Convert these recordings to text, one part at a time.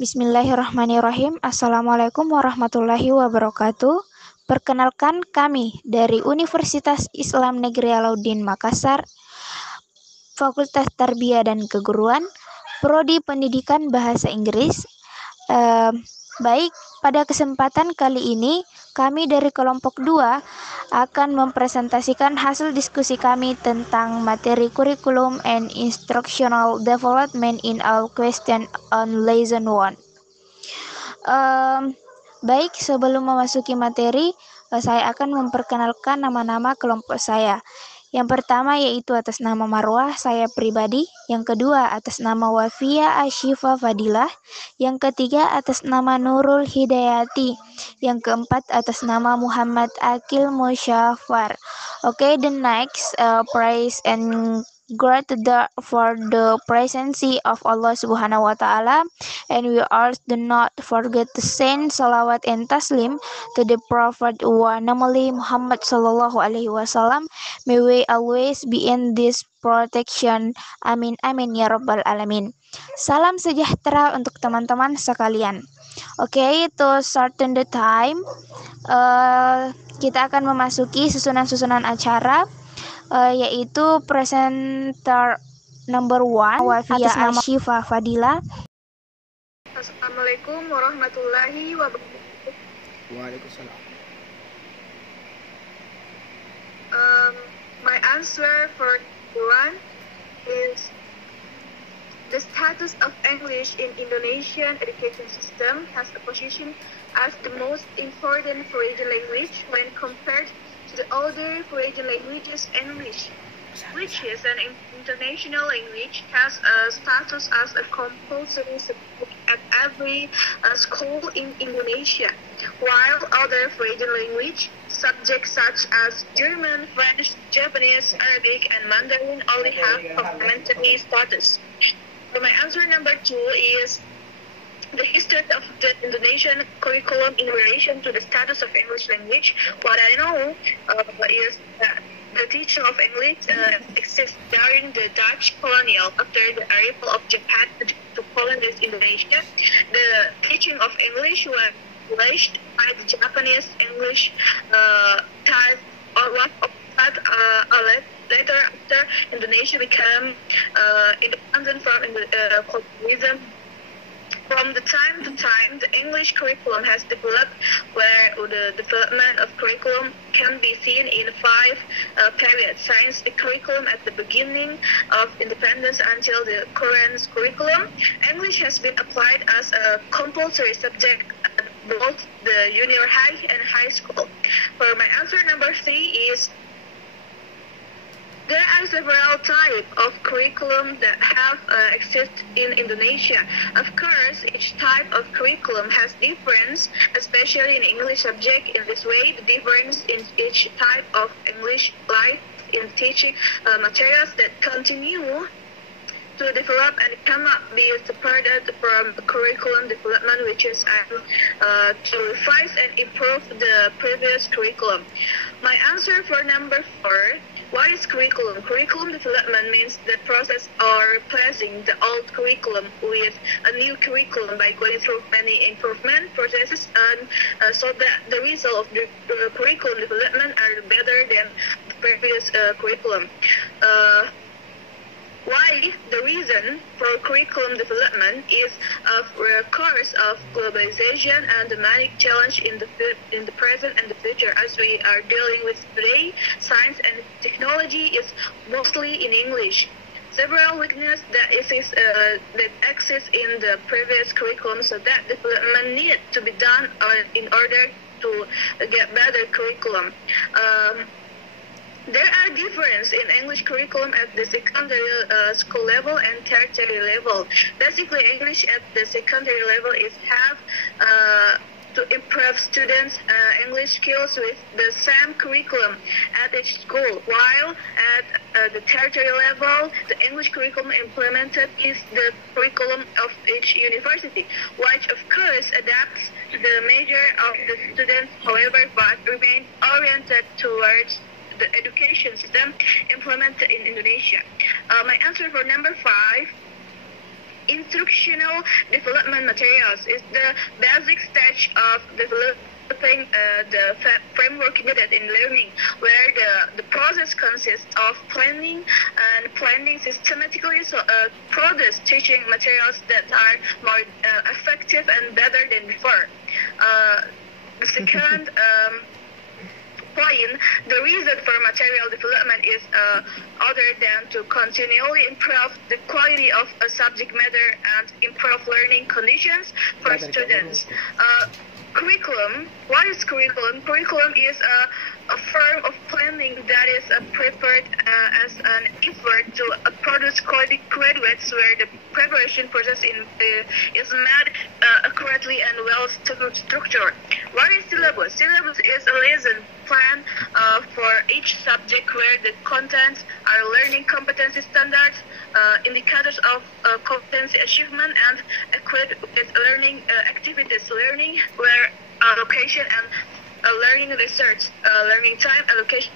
Bismillahirrahmanirrahim. Assalamualaikum warahmatullahi wabarakatuh. Perkenalkan kami dari Universitas Islam Negeri Alauddin Makassar, Fakultas Tarbiyah dan Keguruan, Prodi Pendidikan Bahasa Inggris. Baik, pada kesempatan kali ini kami dari kelompok 2 akan mempresentasikan hasil diskusi kami tentang materi kurikulum and instructional development in our question on lesson 1. Baik, sebelum memasuki materi, saya akan memperkenalkan nama-nama kelompok saya. Yang pertama yaitu atas nama Marwah, saya pribadi. Yang kedua atas nama Wafia Ashifa Fadilah. Yang ketiga atas nama Nurul Hidayati. Yang keempat atas nama Muhammad Akil Musyafar. Okay, the next praise and gratitude for the presence of Allah Subhanahu wa Ta'ala, and we also do not forget to send salawat and taslim to the Prophet wa namali Muhammad sallallahu alaihi wasallam. May we always be in this protection. Amin amin ya rabbal alamin. Salam sejahtera untuk teman-teman sekalian. Okay, to shorten the time, kita akan memasuki susunan-susunan acara, yaitu presenter number 1 Wafia Ashifa Fadila. Assalamualaikum warahmatullahi wabarakatuh. Waalaikumsalam. My answer for one is the status of English in Indonesian education system has a position as the most important foreign language when compared to the other foreign languages. English, which is an international language, has a status as a compulsory subject at every school in Indonesia, while other foreign language subjects such as German, French, Japanese, Arabic, and Mandarin only have complementary status. So my answer number 2 is the history of the Indonesian curriculum in relation to the status of English language. What I know is that the teaching of English exists during the Dutch colonial after the arrival of Japan to colonize Indonesia. The teaching of English was replaced by the Japanese English type or one of that later after Indonesia became independent from colonialism. From the time to time, the English curriculum has developed, where the development of curriculum can be seen in 5 periods. Since the curriculum at the beginning of independence until the current curriculum, English has been applied as a compulsory subject at both the junior high and high school. For my answer number 3 is there are several types of curriculum that have exist in Indonesia. Of course, each type of curriculum has difference, especially in English subject. In this way, the difference in each type of English lies in teaching materials that continue to develop and cannot be separated from curriculum development, which is to revise and improve the previous curriculum. My answer for number 4. What is curriculum? Curriculum development means the process of replacing the old curriculum with a new curriculum by going through many improvement processes, and so that the result of the curriculum development are better than the previous curriculum. Why? The reason for curriculum development is of course of globalization and the many challenge in the present and the future. As we are dealing with today, science and technology is mostly in English. Several weaknesses that exist in the previous curriculum, so that development need to be done in order to get better curriculum. There are differences in English curriculum at the secondary school level and tertiary level. Basically, English at the secondary level is have to improve students' English skills with the same curriculum at each school, while at the tertiary level, the English curriculum implemented is the curriculum of each university, which of course adapts to the major of the students, however, but remains oriented towards the education system implemented in Indonesia. My answer for number 5 instructional development materials is the basic stage of developing the framework needed in learning, where the process consists of planning systematically produce teaching materials that are more effective and better than before. The second point, the reason for material development is other than to continually improve the quality of a subject matter and improve learning conditions for students. Curriculum. What is curriculum? Curriculum is a form of planning that is prepared as an effort to produce quality graduates, where the preparation process is made accurately and well structured. What is syllabus? Syllabus is a lesson plan for each subject, where the contents are learning competency standards, indicators of competency achievement, and equipped with learning activities, learning where allocation and learning research, learning time allocation.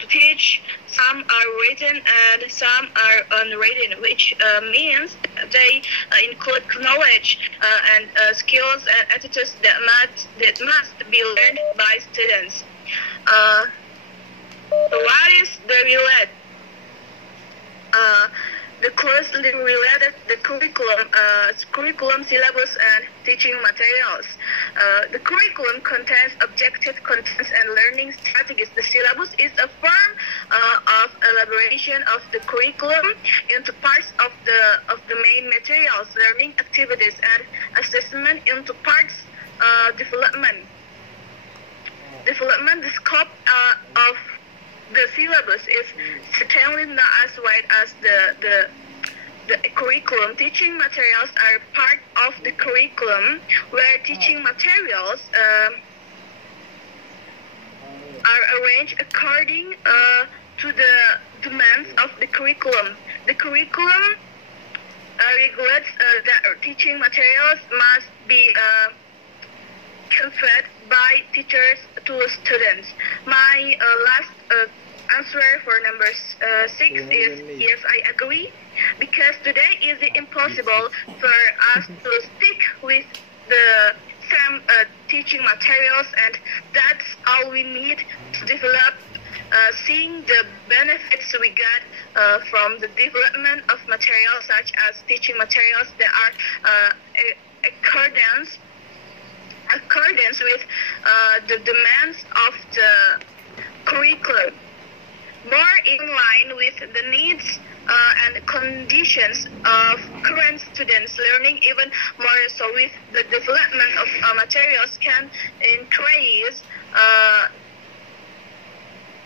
To teach, some are written and some are unwritten, which means they include knowledge and skills and attitudes that must be learned by students. What is the relate? The closely related the curriculum, syllabus, and teaching materials. The curriculum contains objective contents and learning strategies. The syllabus is a form of elaboration of the curriculum into parts of the main materials, learning activities, and assessment into parts. Development. The scope of the syllabus is certainly not as wide as the curriculum. Teaching materials are part of the curriculum, where teaching materials are arranged according to the demands of the curriculum. The curriculum regulates that teaching materials must be conveyed by teachers to students. My last answer for number 6 is yes, I agree, because today is impossible for us to stick with the same teaching materials, and that's all we need to develop, seeing the benefits we get from the development of materials such as teaching materials that are accordance with the demands of the curriculum, more in line with the needs and conditions of current students learning, even more so with the development of materials can increase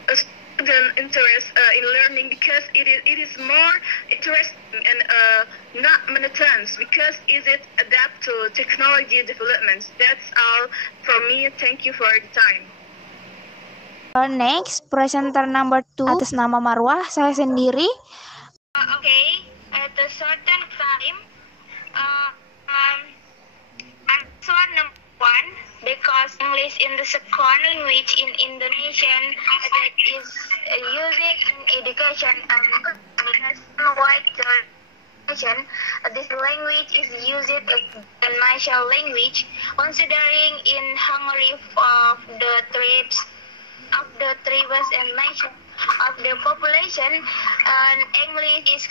a student interest in learning, because it is more interesting and not monotonous, because it adapt to technology developments. That's all from me. Thank you for the time. Next, presenter number 2 atas nama Marwah, saya sendiri. Okay, at a certain time, answer number 1, because English is the second language in Indonesian that is used in education and nationwide education. This language is used as a national language, considering in Hungary of the tribes and nation of the population, and English is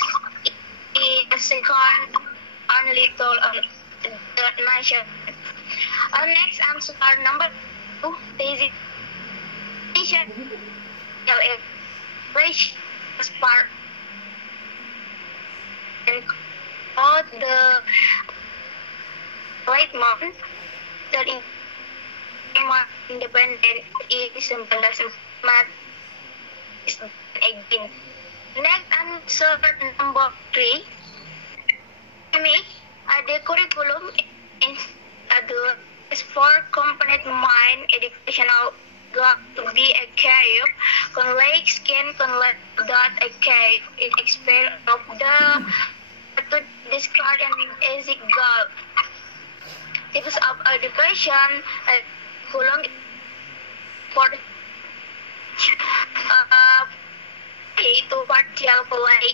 the second only to the nation. Next answer number 2, decision as part and all the late month that independent is again. Next answer number 3. The curriculum is for component mind educational got to be a cave. Colleagues can collect that a cave in expert of the to discard and basic goal. Types of education curriculum for yaitu partial play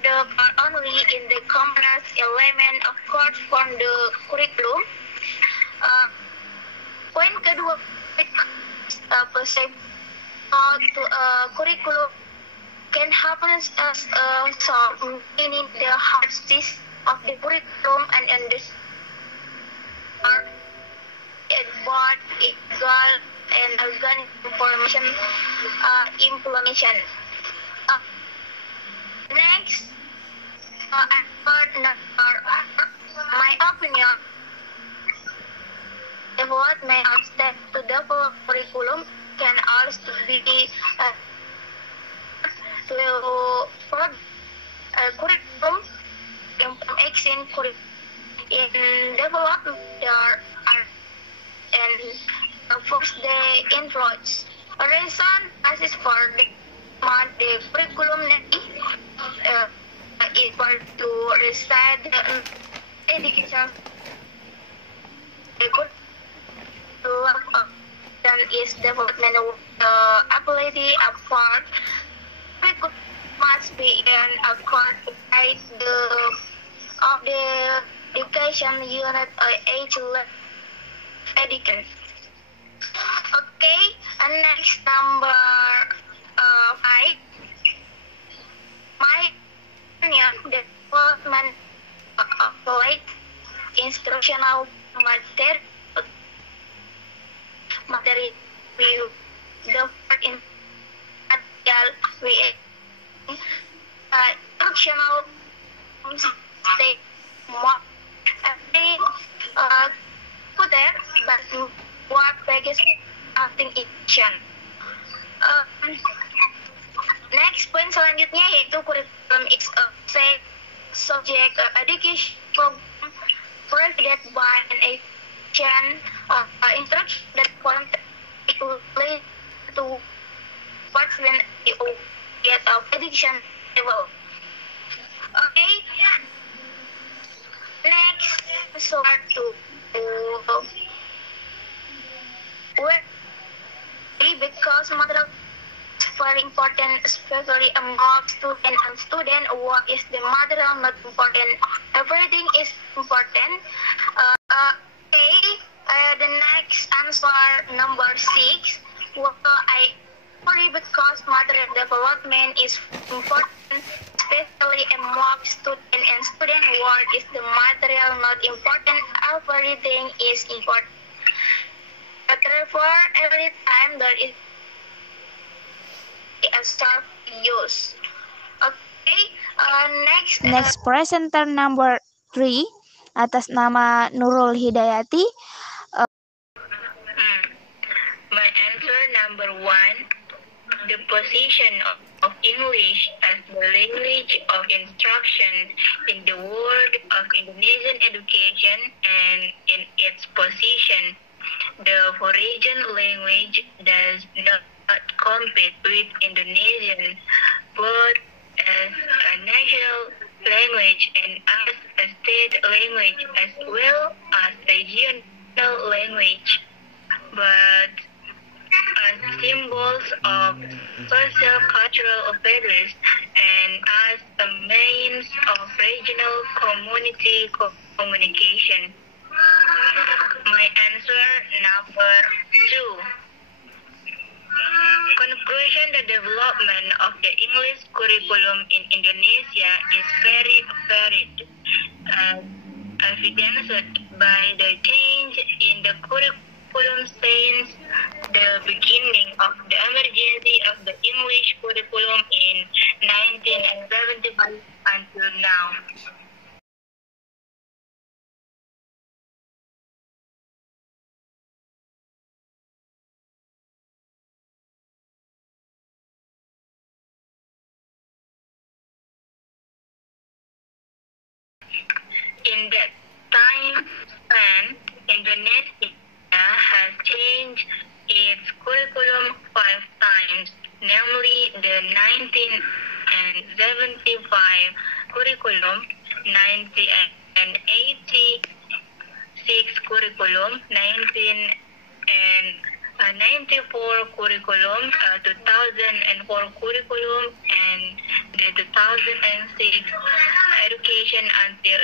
the part only in the components element of course from the curriculum. Poin kedua, percent to curriculum can happen as so meaning the hard system of the curriculum and understand what equal and organic information implementation. Next, my opinion, development of step to develop curriculum can also be to provide curriculum information in development there are and first the influence. A reason basis for the curriculum equal to reside education. The good then is development of ability upon curriculum must be in accord by of the education unit age education. Okay, and next number 5. My opinion, development of like instructional material view the in material we instructional state more put there but what biggest acting action. Next point selanjutnya yaitu curriculum is a subject education program provided by an education instruction that relate to what's when you get of education level. Okay. Next, start to work because material is very important, especially among student. What is the material not important? Everything is important. Okay. The next answer number 6. Well, I worry because material development is important, especially among student and student. What is the material not important? Everything is important. Therefore, every time there is a start use. Okay. Next presenter number 3 atas nama Nurul Hidayati. My answer number 1. The position of English as the language of instruction in the world of Indonesian education and in its position, the FOREIGEN language does not compete with Indonesian, but as a national language and as a state language as well as regional language, but as symbols of social cultural affairs and as a means of regional community communication. My answer number 2. Conclusion: the development of the English curriculum in Indonesia is very varied, evidenced by the change in the curriculum since the beginning of the emergency of the English curriculum in 1975 until now. In that time span, Indonesia has changed its curriculum 5 times, namely the 1975 curriculum, 1986 curriculum, 1988 94 curriculum, 2004 curriculum, and the 2006 education until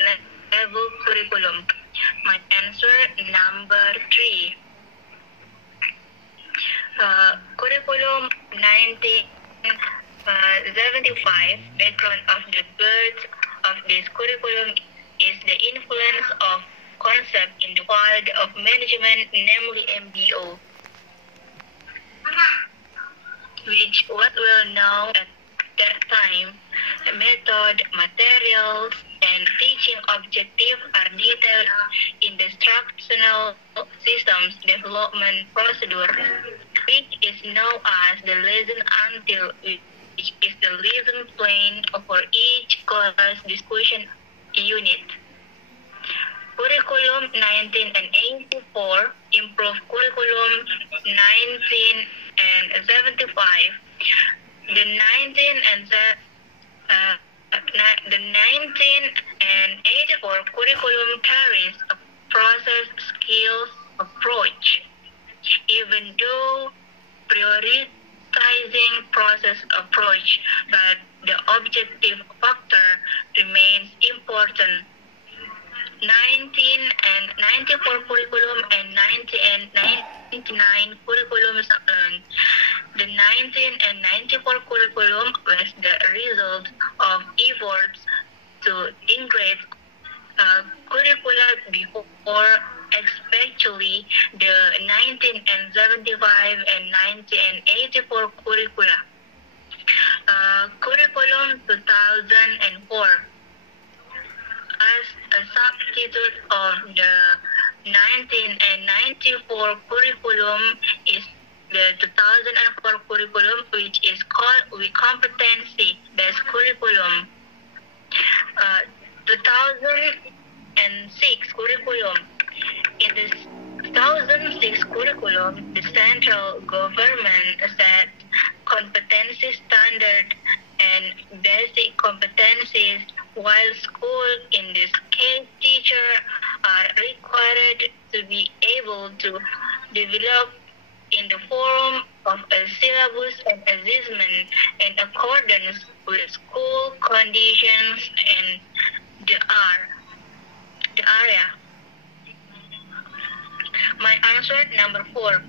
level curriculum. My answer number 3. Curriculum 1975. Background of the birth of this curriculum is the influence of concept in the field of management, namely MBO, which was well known at that time. The method, materials, and teaching objectives are detailed in the instructional systems development procedure, which is known as the lesson until, which is the lesson plan for each class discussion unit. Curriculum 1984 improved curriculum 1975. The 1984 curriculum carries a process skills approach, even though prioritizing process approach, but the objective factor remains important. 1994 curriculum and 1999 curriculum supplement. The 1994 curriculum was the result of efforts to integrate curricula before, especially the 1975 and 1984 curricula. Curriculum 2004. As a substitute of the 1994 curriculum is the 2004 curriculum, which is called competency-based curriculum. 2006 curriculum. In the 2006 curriculum, the central government set competency standard and basic competencies, while school, in this case teacher, are required to be able to develop in the form of a syllabus and assessment in accordance with school conditions and the area. My answer number 4.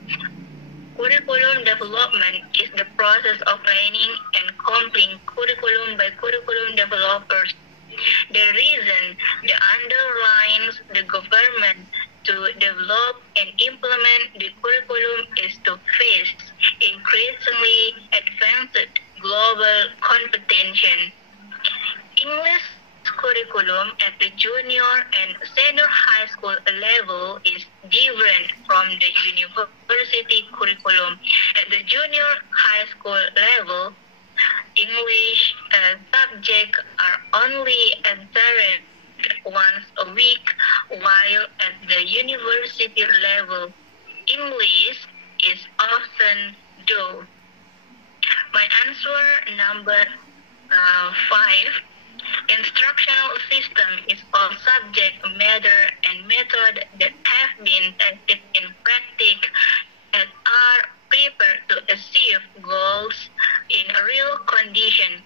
Curriculum development is the process of training and completing curriculum by curriculum developers. The reason that underlines the government to develop and implement the curriculum is to face increasingly advanced global competition. English curriculum at the junior and senior high school level is different from the university curriculum. At the junior high school level, English subjects are only entered once a week, while at the university level, English is often due. My answer number 5. Instructional system is all subject matter and method that have been tested in practice and are prepared to achieve goals in a real condition,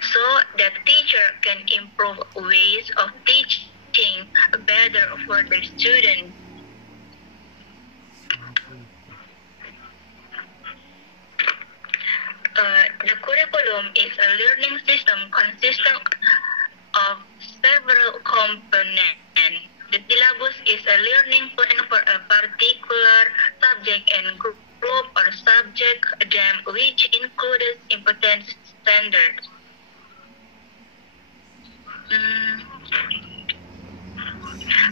so that teacher can improve ways of teaching better for the student. The curriculum is a learning system consisting of several components. The syllabus is a learning plan for a particular subject and group or subject which includes important standards.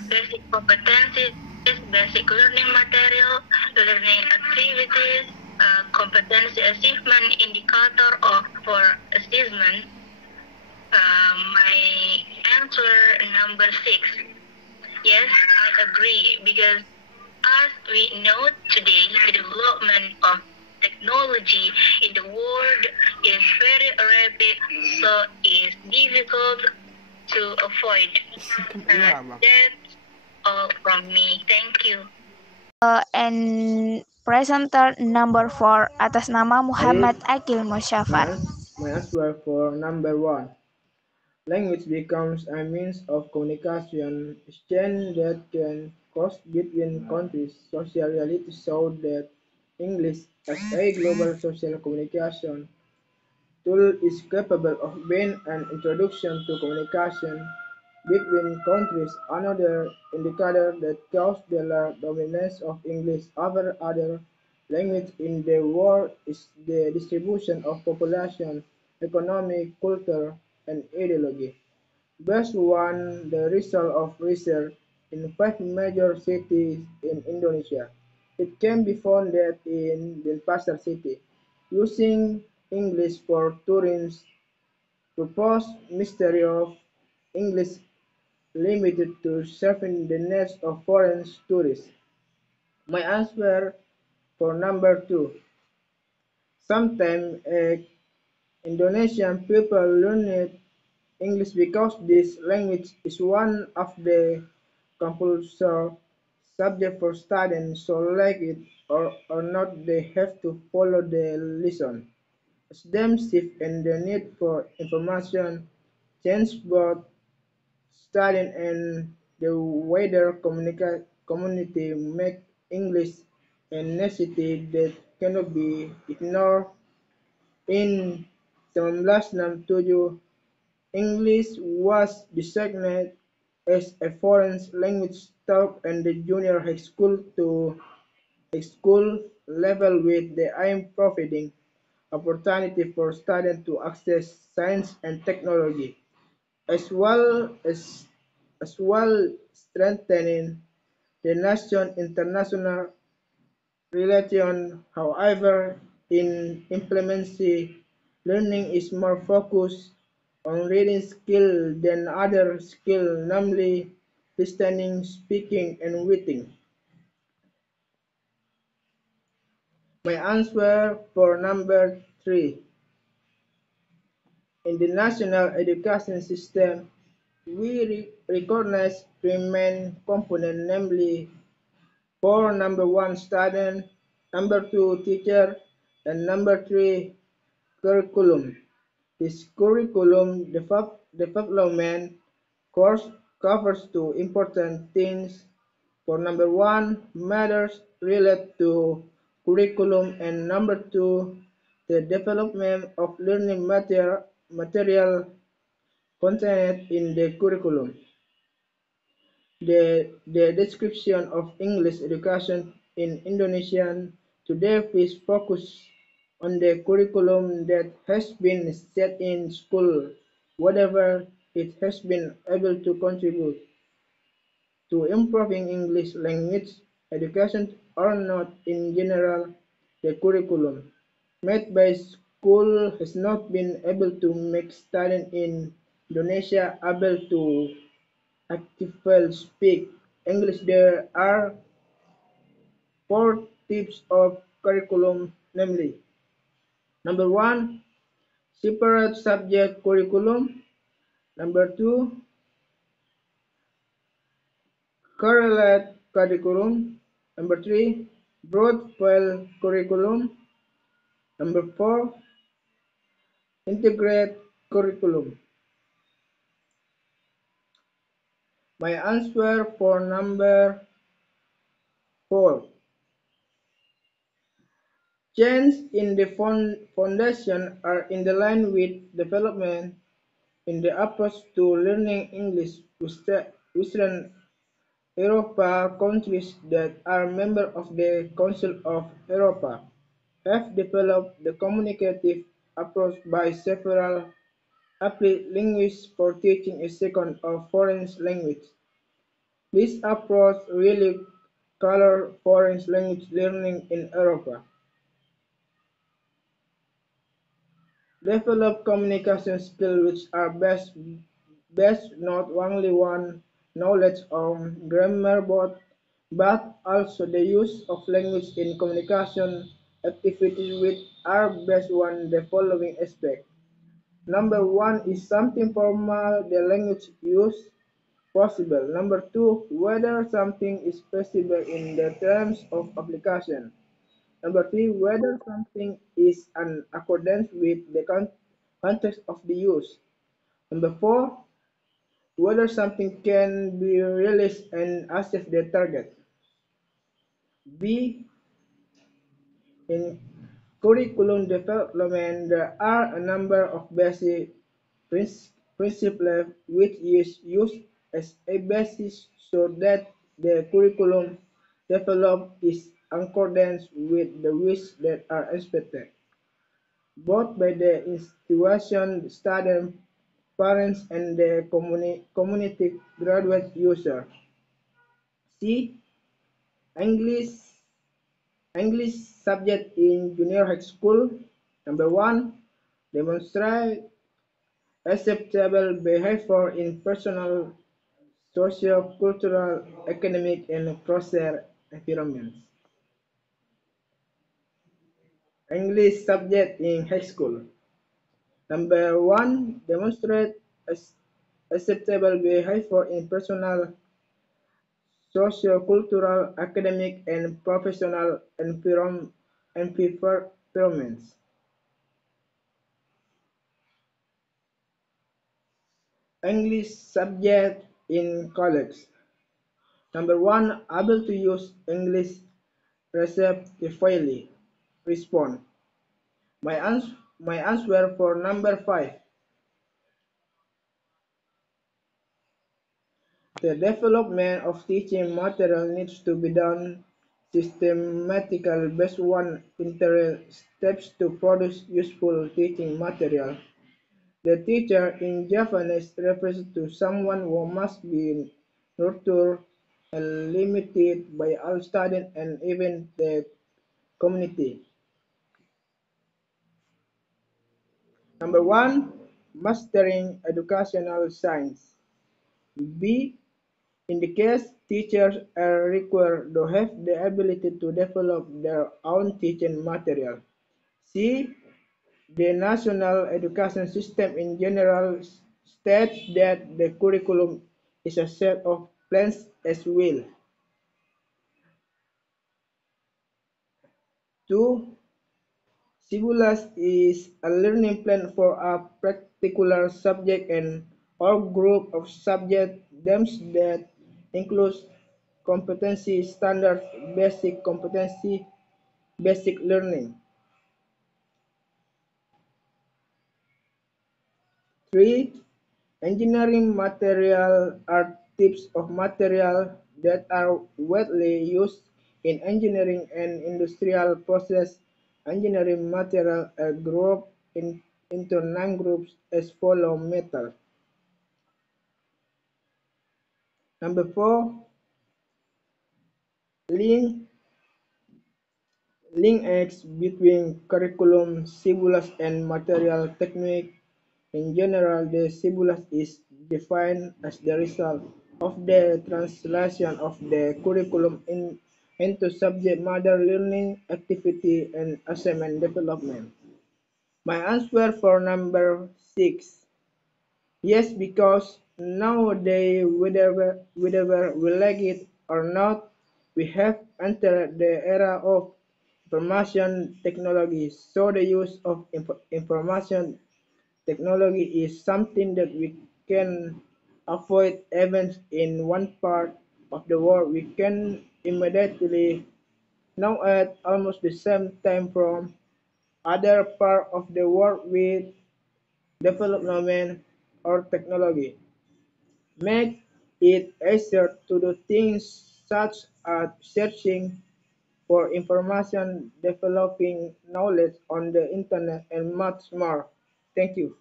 Basic competencies, basic learning material, learning activities, competency achievement indicator for assessment. My answer number 6. Yes, I agree, because as we know today, the development of technology in the world is very rapid, so it's difficult to avoid. That's all from me. Thank you. And Presenter number 4 atas nama Muhammad Akil Musyafar. My answer for number 1. Language becomes a means of communication exchange that can cross between countries. Social reality show that English as a global social communication tool is capable of being an introduction to communication between countries. Another indicator that shows the dominance of English over other languages in the world is the distribution of population, economic, culture, and ideology. Based on the result of research in 5 major cities in Indonesia, it can be found that in Denpasar city, using English for tourists proposed mystery of English limited to serving the needs of foreign tourists. My answer for number 2. Sometimes Indonesian people learn English because this language is one of the compulsory subject for studying, so like it or not they have to follow the lesson. As them shift and the need for information change both studying and the wider community make English a necessity that cannot be ignored. In 1967, English was designated as a foreign language taught in the junior high school to high school level with the aim providing opportunity for students to access science and technology, as well strengthening the nation's international relations. However, in implementing, learning is more focused on reading skill than other skill, namely listening, speaking, and writing. My answer for number 3. In the national education system, we recognize three main components, namely for number 1 student, number 2 teacher, and number 3 curriculum. This curriculum development course covers two important things. For number 1, matters related to curriculum, and number 2, the development of learning material contained in the curriculum. The description of English education in Indonesia today is focused on the curriculum that has been set in school, whatever it has been able to contribute to improving English language education or not. In general, the curriculum made by school has not been able to make studying in Indonesia able to actively speak English. There are four types of curriculum, namely: number 1, separate subject curriculum; number 2, correlate curriculum; number 3, broad file curriculum; number 4, integrate curriculum. My answer for number 4. Changes in the foundation are in the line with development in the approach to learning English. Western Europa countries that are members of the Council of Europa have developed the communicative approach by several applied linguists for teaching a second or foreign language. This approach really colored foreign language learning in Europa. Develop communication skills which are based not only on knowledge of grammar but also the use of language in communication activities which are based on the following aspects. Number 1 is something formal, the language use possible. Number 2, whether something is possible in the terms of application. Number three, whether something is in accordance with the context of the use. Number four, whether something can be realized and achieve the target. B. In curriculum development, there are a number of basic principles which is used as a basis so that the curriculum developed is in accordance with the wishes that are expected, both by the institution, student, parents, and the community graduate user. C. English English subject in junior high school. Number one, demonstrate acceptable behavior in personal, social, cultural, academic, and social environments. English subject in high school. Number one, demonstrate acceptable behavior in personal, social, cultural, academic, and professional environments. English subject in college. Number one, able to use English receptively. Respond. My answer for number five. The development of teaching material needs to be done systematically based on integral steps to produce useful teaching material. The teacher in Japanese refers to someone who must be nurtured and limited by all students and even the community. Number one, mastering educational science. B. In the case, teachers are required to have the ability to develop their own teaching material. C. The national education system in general states that the curriculum is a set of plans as well. 2. Syllabus is a learning plan for a particular subject and or group of subject themes that includes competency standards, basic competency, basic learning. 3. Engineering material are types of material that are widely used in engineering and industrial process. Engineering material are grouped into nine groups as follows: metal. Number 4, link links between curriculum, syllabus, and material technique. In general, the syllabus is defined as the result of the translation of the curriculum into subject matter learning, activity, and assignment development. My answer for number 6. Yes, because nowadays, whether we like it or not, we have entered the era of information technology. So the use of information technology is something that we can avoid events in one part of the world. We can immediately know at almost the same time from other part of the world with development or technology. Make it easier to do things such as searching for information, developing knowledge on the internet, and much more. Thank you.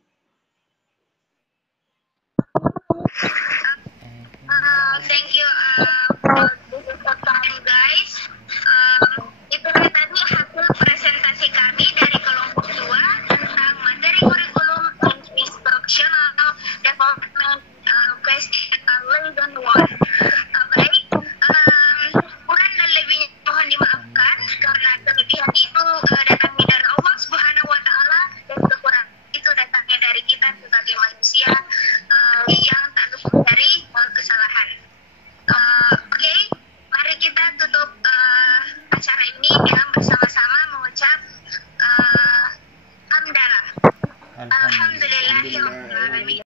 Thank you for this time, guys. Itulah tadi hasil presentasi kami dari kelompok 2 tentang materi kurikulum dan instructional development question lesson 1. Baik, kurang dan lebihnya mohon dimaafkan karena kelebihan itu datangnya dari Allah Subhanahu wa Ta'ala dan kekurangan itu datangnya dari kita sebagai manusia yang tak luput dari kesalahan. Alhamdulillah.